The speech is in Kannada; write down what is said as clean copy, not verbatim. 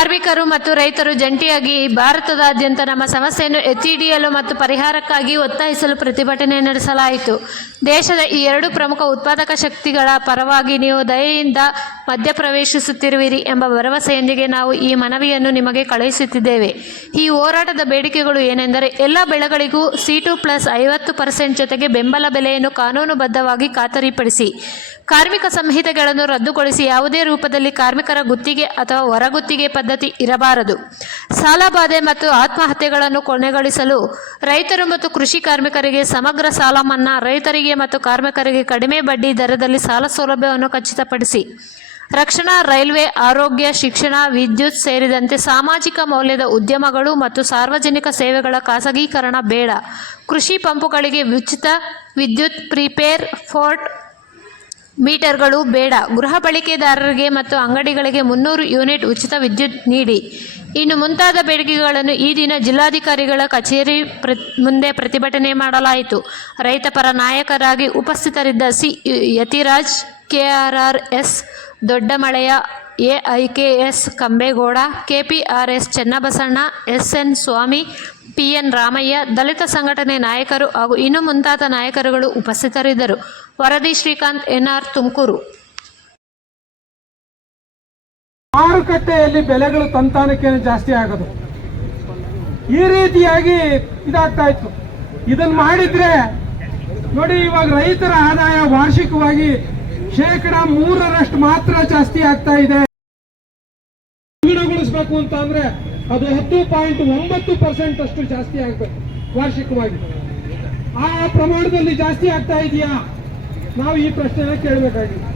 ಕಾರ್ಮಿಕರು ಮತ್ತು ರೈತರು ಜಂಟಿಯಾಗಿ ಭಾರತದಾದ್ಯಂತ ನಮ್ಮ ಸಮಸ್ಯೆಯನ್ನು ಎತ್ತಿ ಹಿಡಿಯಲು ಮತ್ತು ಪರಿಹಾರಕ್ಕಾಗಿ ಒತ್ತಾಯಿಸಲು ಪ್ರತಿಭಟನೆ ನಡೆಸಲಾಯಿತು. ದೇಶದ ಈ ಎರಡು ಪ್ರಮುಖ ಉತ್ಪಾದಕ ಶಕ್ತಿಗಳ ಪರವಾಗಿ ನೀವು ದಯೆಯಿಂದ ಮಧ್ಯಪ್ರವೇಶಿಸುತ್ತಿರುವಿರಿ ಎಂಬ ಭರವಸೆಯೊಂದಿಗೆ ನಾವು ಈ ಮನವಿಯನ್ನು ನಿಮಗೆ ಕಳುಹಿಸುತ್ತಿದ್ದೇವೆ. ಈ ಹೋರಾಟದ ಬೇಡಿಕೆಗಳು ಏನೆಂದರೆ, ಎಲ್ಲ ಬೆಳೆಗಳಿಗೂ C2+50% ಜೊತೆಗೆ ಬೆಂಬಲ ಬೆಲೆಯನ್ನು ಕಾನೂನುಬದ್ಧವಾಗಿ ಖಾತರಿಪಡಿಸಿ, ಕಾರ್ಮಿಕ ಸಂಹಿತೆಗಳನ್ನು ರದ್ದುಗೊಳಿಸಿ, ಯಾವುದೇ ರೂಪದಲ್ಲಿ ಕಾರ್ಮಿಕರ ಗುತ್ತಿಗೆ ಅಥವಾ ಹೊರಗುತ್ತಿಗೆ ಪದ್ಧತಿ ಇರಬಾರದು, ಸಾಲಬಾಧೆ ಮತ್ತು ಆತ್ಮಹತ್ಯೆಗಳನ್ನು ಕೊನೆಗೊಳಿಸಲು ರೈತರು ಮತ್ತು ಕೃಷಿ ಕಾರ್ಮಿಕರಿಗೆ ಸಮಗ್ರ ಸಾಲ ಮನ್ನಾ, ರೈತರಿಗೆ ಮತ್ತು ಕಾರ್ಮಿಕರಿಗೆ ಕಡಿಮೆ ಬಡ್ಡಿ ದರದಲ್ಲಿ ಸಾಲ ಸೌಲಭ್ಯವನ್ನು ಖಚಿತಪಡಿಸಿ, ರಕ್ಷಣಾ, ರೈಲ್ವೆ, ಆರೋಗ್ಯ, ಶಿಕ್ಷಣ, ವಿದ್ಯುತ್ ಸೇರಿದಂತೆ ಸಾಮಾಜಿಕ ಮೌಲ್ಯದ ಉದ್ಯಮಗಳು ಮತ್ತು ಸಾರ್ವಜನಿಕ ಸೇವೆಗಳ ಖಾಸಗೀಕರಣ ಬೇಡ, ಕೃಷಿ ಪಂಪುಗಳಿಗೆ ಉಚಿತ ವಿದ್ಯುತ್ ಪ್ರೀಪೇರ್ ಫೋರ್ಟ್ ಮೀಟರ್ಗಳು ಬೇಡ, ಗೃಹ ಬಳಕೆದಾರರಿಗೆ ಮತ್ತು ಅಂಗಡಿಗಳಿಗೆ 300 ಯೂನಿಟ್ ಉಚಿತ ವಿದ್ಯುತ್ ನೀಡಿ. ಇನ್ನು ಮುಂತಾದ ಬೇಡಿಕೆಗಳನ್ನು ಈ ದಿನ ಜಿಲ್ಲಾಧಿಕಾರಿಗಳ ಕಚೇರಿ ಮುಂದೆ ಪ್ರತಿಭಟನೆ ಮಾಡಲಾಯಿತು. ರೈತ ಪರ ನಾಯಕರಾಗಿ ಉಪಸ್ಥಿತರಿದ್ದ C Yatiraj, KRRS Doddamaleya, AIKS Kambegowda, KPRS Chennabasanna, SN Swamy, PN Ramaiah, Dalit ಸಂಘಟನೆ ನಾಯಕರು ಹಾಗೂ ಇನ್ನು ಮುಂತಾದ ನಾಯಕರುಗಳು ಉಪಸ್ಥಿತರಿದ್ದರು. ವರದಿ ಶ್ರೀಕಾಂತ್, NR, ತುಮಕೂರು. ಮಾರುಕಟ್ಟೆಯಲ್ಲಿ ಬೆಲೆಗಳು ತಂತಾನಕ್ಕೆ ಜಾಸ್ತಿ ಆಗೋದು, ಈ ರೀತಿಯಾಗಿ ಇದಾಗ್ತಾ ಇತ್ತು. ಇದನ್ನು ಮಾಡಿದ್ರೆ ನೋಡಿ, ಇವಾಗ ರೈತರ ಆದಾಯ ವಾರ್ಷಿಕವಾಗಿ 3% ಮಾತ್ರ ಜಾಸ್ತಿ ಆಗ್ತಾ ಇದೆ. ದ್ವಿಗುಣಗೊಳಿಸಬೇಕು ಅಂತ ಅಂದ್ರೆ ಅದು 10.9% ಅಷ್ಟು ಜಾಸ್ತಿ ಆಗಬೇಕು ವಾರ್ಷಿಕವಾಗಿ. ಆ ಪ್ರಮಾಣದಲ್ಲಿ ಜಾಸ್ತಿ ಆಗ್ತಾ ಇದೆಯಾ? ನಾವು ಈ ಪ್ರಶ್ನೆನ ಕೇಳಬೇಕಾಗಿದೆ.